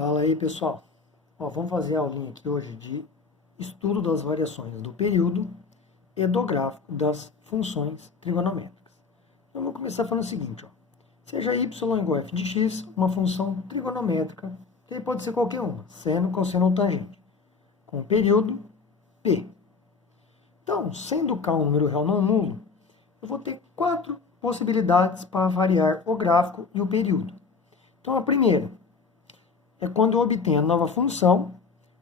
Fala aí, pessoal. Vamos fazer a aulinha aqui hoje de estudo das variações do período e do gráfico das funções trigonométricas. Eu vou começar falando o seguinte, seja y igual a f de x, uma função trigonométrica, que pode ser qualquer uma, seno, cosseno ou tangente, com período p. Então, sendo k um número real não nulo, eu vou ter 4 possibilidades para variar o gráfico e o período. Então, a primeira é quando eu obtenho a nova função,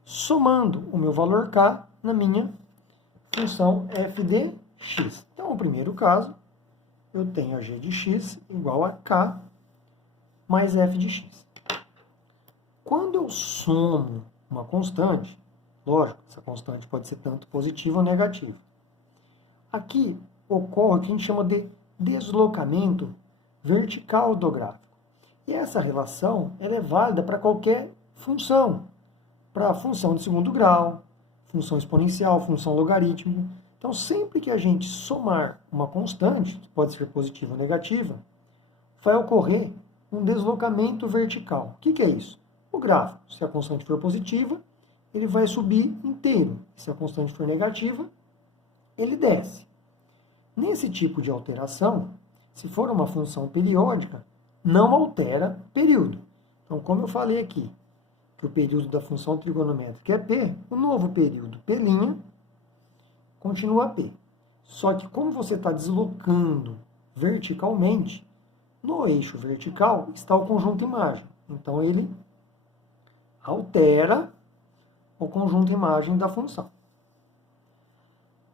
somando o meu valor k na minha função f de x. Então, no primeiro caso, eu tenho a g de x igual a k mais f de x. Quando eu somo uma constante, lógico, essa constante pode ser tanto positiva ou negativa. Aqui ocorre o que a gente chama de deslocamento vertical do gráfico. E essa relação ela é válida para qualquer função. Para função de segundo grau, função exponencial, função logarítmica. Então, sempre que a gente somar uma constante, que pode ser positiva ou negativa, vai ocorrer um deslocamento vertical. O que é isso? O gráfico, se a constante for positiva, ele vai subir inteiro. Se a constante for negativa, ele desce. Nesse tipo de alteração, se for uma função periódica, não altera período. Então, como eu falei aqui, que o período da função trigonométrica é P, o novo período P' continua P. Só que como você está deslocando verticalmente, no eixo vertical está o conjunto imagem. Então, ele altera o conjunto imagem da função.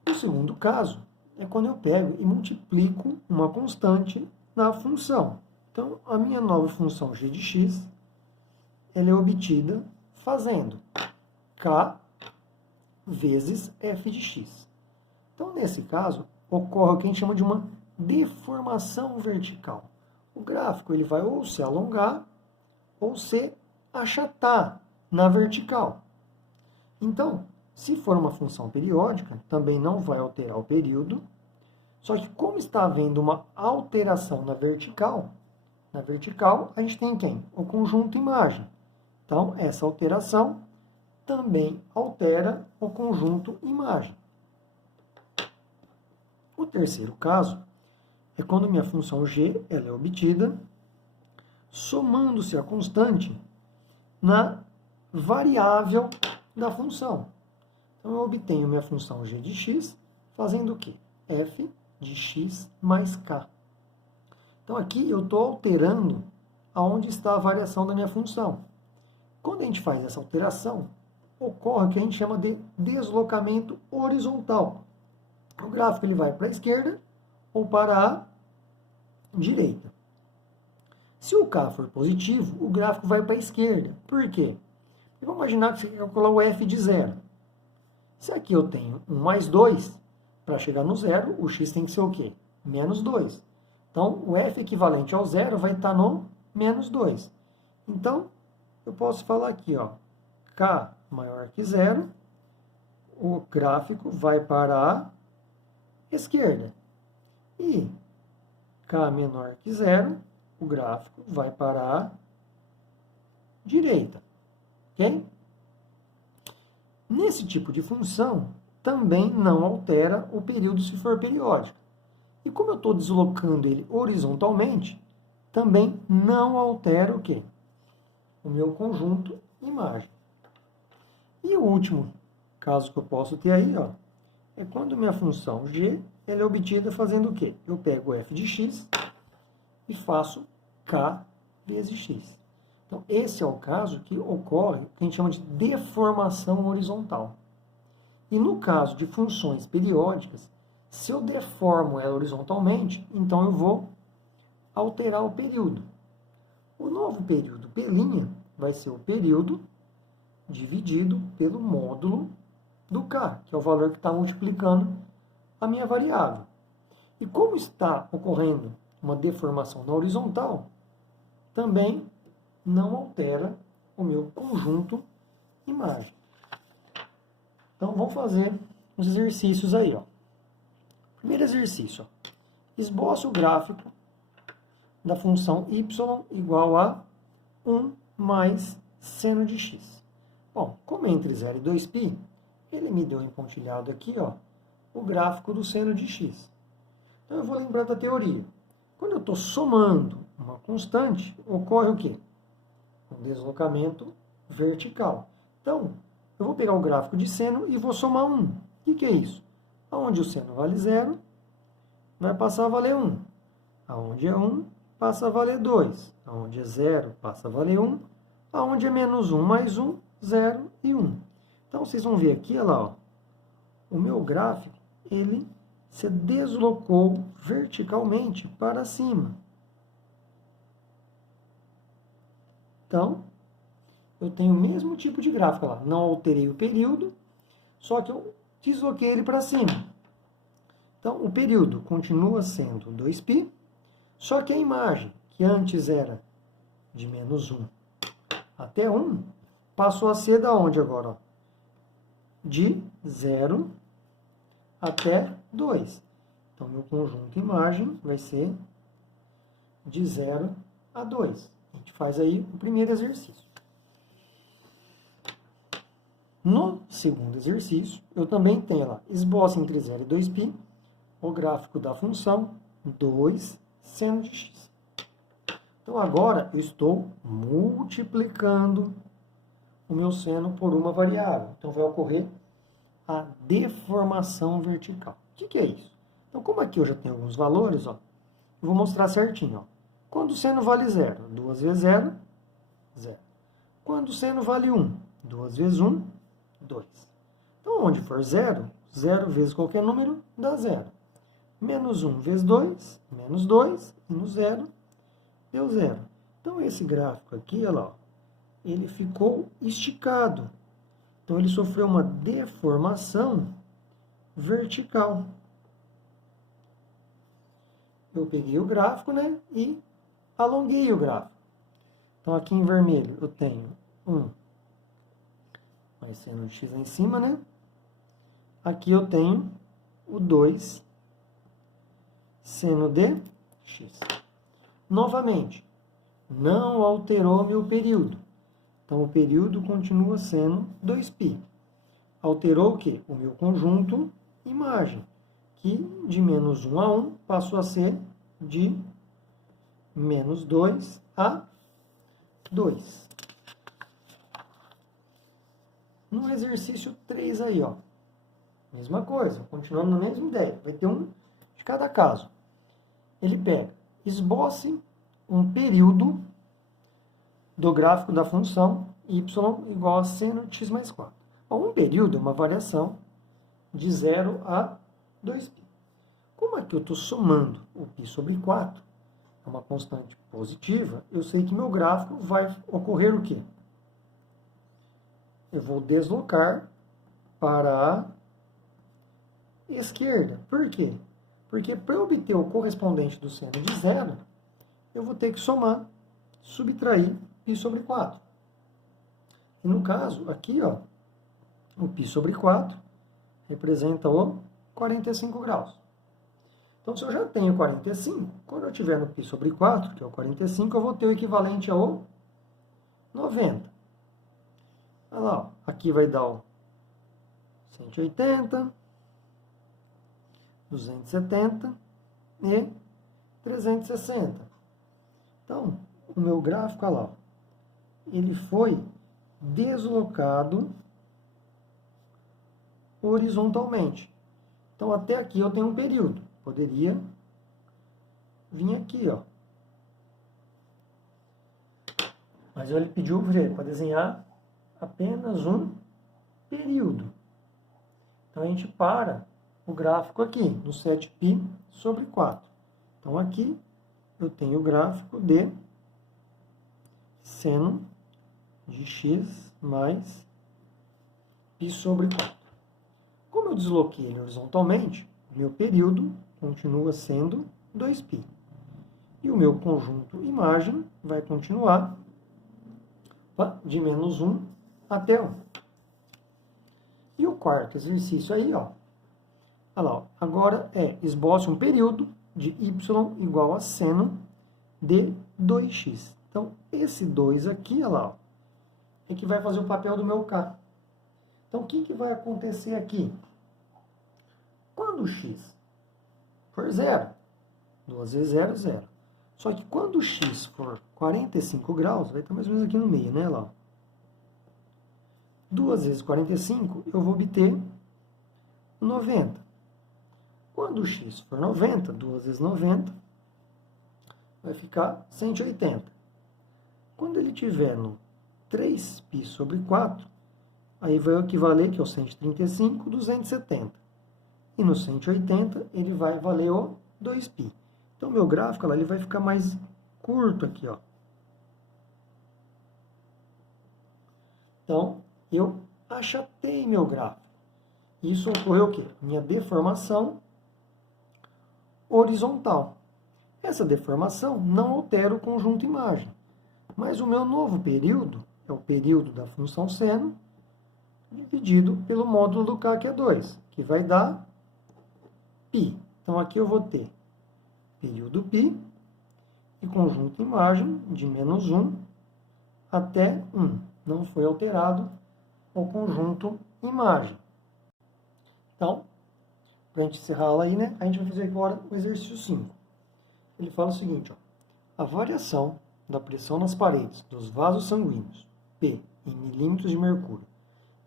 O segundo caso é quando eu pego e multiplico uma constante na função. Então, a minha nova função g de x, ela é obtida fazendo k vezes f de x. Então, nesse caso, ocorre o que a gente chama de uma deformação vertical. O gráfico ele vai ou se alongar ou se achatar na vertical. Então, se for uma função periódica, também não vai alterar o período, só que como está havendo uma alteração na vertical, a gente tem quem? O conjunto imagem. Então, essa alteração também altera o conjunto imagem. O terceiro caso é quando minha função g ela é obtida somando-se a constante na variável da função. Então, eu obtenho minha função g de x fazendo o quê? F de x mais k. Então, aqui eu estou alterando aonde está a variação da minha função. Quando a gente faz essa alteração, ocorre o que a gente chama de deslocamento horizontal. O gráfico ele vai para a esquerda ou para a direita. Se o k for positivo, o gráfico vai para a esquerda. Por quê? Porque vamos imaginar que você quer calcular o f de zero. Se aqui eu tenho 1 mais 2, para chegar no zero, o x tem que ser o quê? Menos 2. Então, o f equivalente ao zero vai estar no menos 2. Então, eu posso falar aqui, k maior que zero, o gráfico vai para a esquerda. E k menor que zero, o gráfico vai para a direita. Ok? Nesse tipo de função, também não altera o período se for periódico. E como eu estou deslocando ele horizontalmente, também não altera o quê? O meu conjunto imagem. E o último caso que eu posso ter aí, é quando minha função g ela é obtida fazendo o quê? Eu pego f de x e faço k vezes x. Então, esse é o caso que ocorre, que a gente chama de deformação horizontal. E no caso de funções periódicas, se eu deformo ela horizontalmente, então eu vou alterar o período. O novo período P' vai ser o período dividido pelo módulo do k, que é o valor que está multiplicando a minha variável. E como está ocorrendo uma deformação na horizontal, também não altera o meu conjunto imagem. Então, vamos fazer uns exercícios aí, Primeiro exercício, esboce o gráfico da função y igual a 1 mais seno de x. Bom, como é entre 0 e 2π, ele me deu empontilhado aqui, ó, o gráfico do seno de x. Então, eu vou lembrar da teoria. Quando eu estou somando uma constante, ocorre o quê? Um deslocamento vertical. Então, eu vou pegar o gráfico de seno e vou somar 1. O que é isso? Onde o seno vale 0, vai passar a valer 1. Aonde é 1, passa a valer 2. Aonde é 0, passa a valer 1. Aonde é menos 1 mais 1, 0 e 1. Então, vocês vão ver aqui, olha lá, ó, o meu gráfico, ele se deslocou verticalmente para cima. Então, eu tenho o mesmo tipo de gráfico lá. Não alterei o período, só que eu desloquei ele para cima. Então, o período continua sendo 2π, só que a imagem, que antes era de menos 1 até 1, passou a ser da onde agora? Ó? De 0 até 2. Então, meu conjunto imagem vai ser de 0 a 2. A gente faz aí o primeiro exercício. No segundo exercício, eu também tenho lá, esboço entre 0 e 2π, o gráfico da função 2 seno de x. Então, agora eu estou multiplicando o meu seno por uma variável. Então, vai ocorrer a deformação vertical. O que é isso? Então, como aqui eu já tenho alguns valores, ó, eu vou mostrar certinho. Ó. Quando o seno vale 0, 2 vezes 0, 0. Quando o seno vale 1, 2 vezes 1, 2. Então, onde for 0, 0 vezes qualquer número dá 0. Menos 1 vezes 2, menos 2, e no 0 deu 0. Então, esse gráfico aqui, olha lá, ó, ele ficou esticado. Então, ele sofreu uma deformação vertical. Eu peguei o gráfico, né, e alonguei o gráfico. Então, aqui em vermelho, eu tenho 1 mais seno de x lá em cima, né? Aqui eu tenho o 2 seno de x. Novamente, não alterou meu período. Então, o período continua sendo 2π. Alterou o quê? O meu conjunto imagem, que de menos 1 a 1 passou a ser de menos 2 a 2. No exercício 3 aí, ó, mesma coisa, continuando na mesma ideia. Vai ter um de cada caso. Ele pega, esboce um período do gráfico da função y igual a seno de x mais 4. Bom, um período é uma variação de 0 a 2π. Como aqui eu estou somando o π sobre 4, é uma constante positiva, eu sei que meu gráfico vai ocorrer o quê? Eu vou deslocar para a esquerda. Por quê? Porque para eu obter o correspondente do seno de 0, eu vou ter que somar, subtrair π sobre 4. E no caso, aqui, ó, o π sobre 4 representa o 45 graus. Então, se eu já tenho 45, quando eu tiver no π sobre 4, que é o 45, eu vou ter o equivalente ao 90. Olha lá, ó, aqui vai dar o 180, 270 e 360. Então, o meu gráfico, olha lá, ele foi deslocado horizontalmente. Então, até aqui eu tenho um período. Poderia vir aqui, ó. Mas ele pediu para desenhar apenas um período. Então, a gente para o gráfico aqui, no 7π sobre 4. Então, aqui eu tenho o gráfico de seno de x mais π sobre 4. Como eu desloquei ele horizontalmente, meu período continua sendo 2π. E o meu conjunto imagem vai continuar de menos 1 até 1. E o quarto exercício aí, ó. Olha lá, ó, agora esboce um período de y igual a seno de 2x. Então, esse 2 aqui, olha lá, ó, é que vai fazer o papel do meu K. Então, o que vai acontecer aqui? Quando o x for 0, 2 vezes 0, 0. Só que quando o x for 45 graus, vai estar mais ou menos aqui no meio, né? Lá. 2 vezes 45, eu vou obter 90. Quando o x for 90, 2 vezes 90, vai ficar 180. Quando ele estiver no 3π sobre 4, aí vai equivaler, que é o 135, 270. E no 180, ele vai valer o 2π. Então, meu gráfico ele vai ficar mais curto aqui, ó. Então, eu achatei meu gráfico. Isso ocorreu o quê? Minha deformação horizontal. Essa deformação não altera o conjunto imagem. Mas o meu novo período é o período da função seno dividido pelo módulo do K, que é 2, que vai dar π. Então, aqui eu vou ter período π e conjunto imagem de menos 1 até 1. Não foi alterado o conjunto imagem. Então, para a gente encerrar ela aí, né, a gente vai fazer agora o exercício 5. Ele fala o seguinte, ó, a variação da pressão nas paredes dos vasos sanguíneos, P, em milímetros de mercúrio,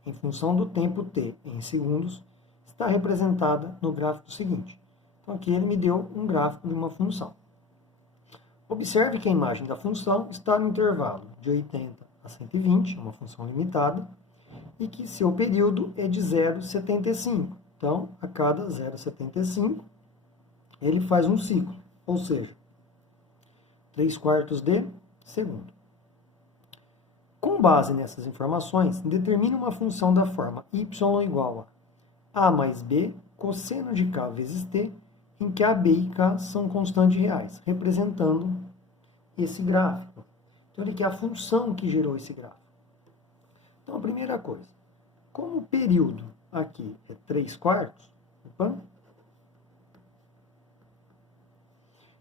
em função do tempo T em segundos, está representada no gráfico seguinte. Então, aqui ele me deu um gráfico de uma função. Observe que a imagem da função está no intervalo de 80 a 120, uma função limitada, e que seu período é de 0,75. Então, a cada 0,75, ele faz um ciclo, ou seja, 3/4 de segundo. Com base nessas informações, determine uma função da forma y igual a mais b cosseno de k vezes t, em que a, b e k são constantes reais, representando esse gráfico. Então, ele quer a função que gerou esse gráfico. Então, a primeira coisa, como o período aqui é 3/4,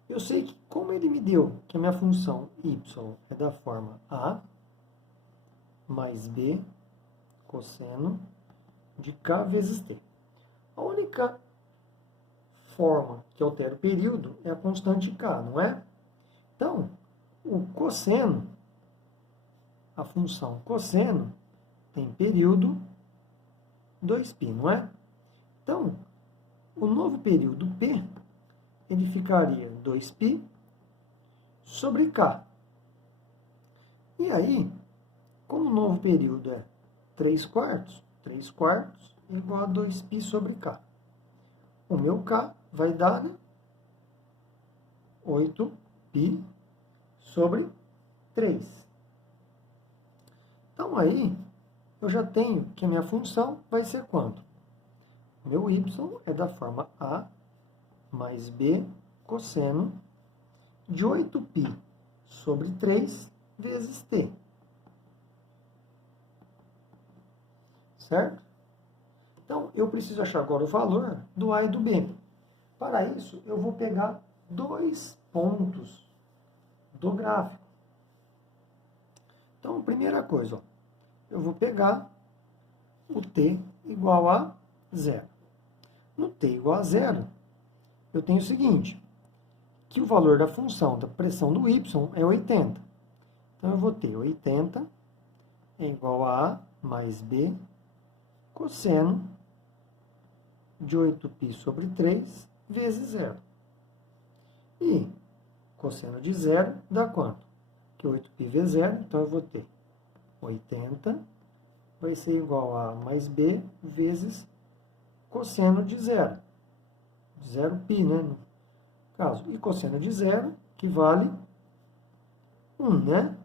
eu sei que, como ele me deu que a minha função y é da forma a mais b cosseno de k vezes t. A única forma que altera o período é a constante k, não é? Então, o cosseno, a função cosseno, tem período 2π, não é? Então, o novo período P, ele ficaria 2π sobre K. E aí, como o novo período é 3/4, 3/4 igual a 2π sobre K. O meu K vai dar, né, 8π sobre 3. Então, aí, eu já tenho que a minha função vai ser quanto? O meu y é da forma a mais b cosseno de 8π sobre 3 vezes t. Certo? Então, eu preciso achar agora o valor do a e do b. Para isso, eu vou pegar dois pontos do gráfico. Então, primeira coisa, ó, eu vou pegar o t igual a 0. No t igual a 0, eu tenho o seguinte, que o valor da função da pressão do y é 80. Então, eu vou ter 80 é igual a mais b cosseno de 8π sobre 3 vezes 0. E cosseno de 0 dá quanto? Que 8π vezes 0, então eu vou ter 80 vai ser igual a mais b vezes cosseno de 0. 0π, né? No caso. E cosseno de 0, que vale 1, né?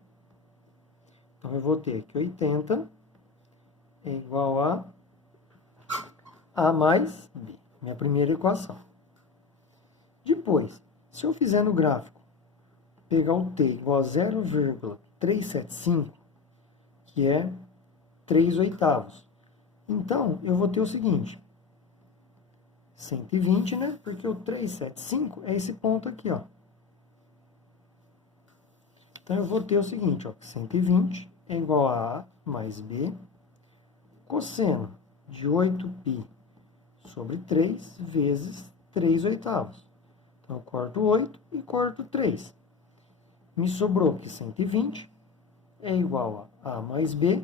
Então, eu vou ter que 80 é igual a mais b. Minha primeira equação. Depois, se eu fizer no gráfico, pegar o t igual a 0,375, que é 3/8. Então, eu vou ter o seguinte, 120, né? Porque o 375 é esse ponto aqui, ó. Então, eu vou ter o seguinte, ó, 120 é igual a mais B, cosseno de 8π sobre 3 vezes 3/8. Então, eu corto 8 e corto 3. Me sobrou que 120 é igual a mais B,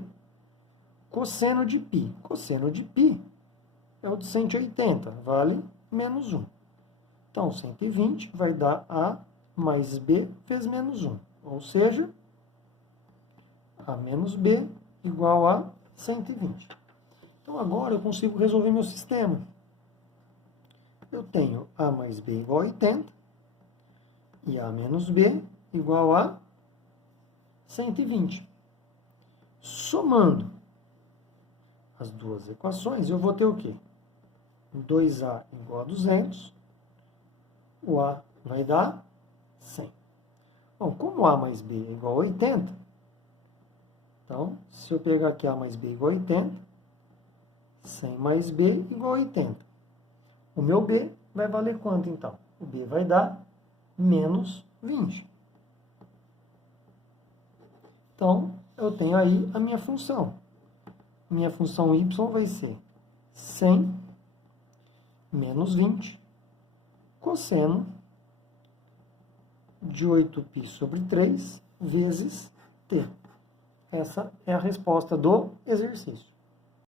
cosseno de π. Cosseno de π é o de 180, vale menos 1. Então, 120 vai dar A mais B vezes menos 1. Ou seja, A menos B igual a 120. Então, agora eu consigo resolver meu sistema. Eu tenho A mais B igual a 80 e A menos B igual a 120. Somando as duas equações, eu vou ter o quê? 2A igual a 200, o A vai dar 100. Bom, como A mais B é igual a 80, então, se eu pegar aqui A mais B igual a 80, 100 mais B igual a 80. O meu B vai valer quanto, então? O B vai dar menos 20. Então, eu tenho aí a minha função. Minha função y vai ser 100 menos 20 cosseno de 8π sobre 3 vezes t. Essa é a resposta do exercício.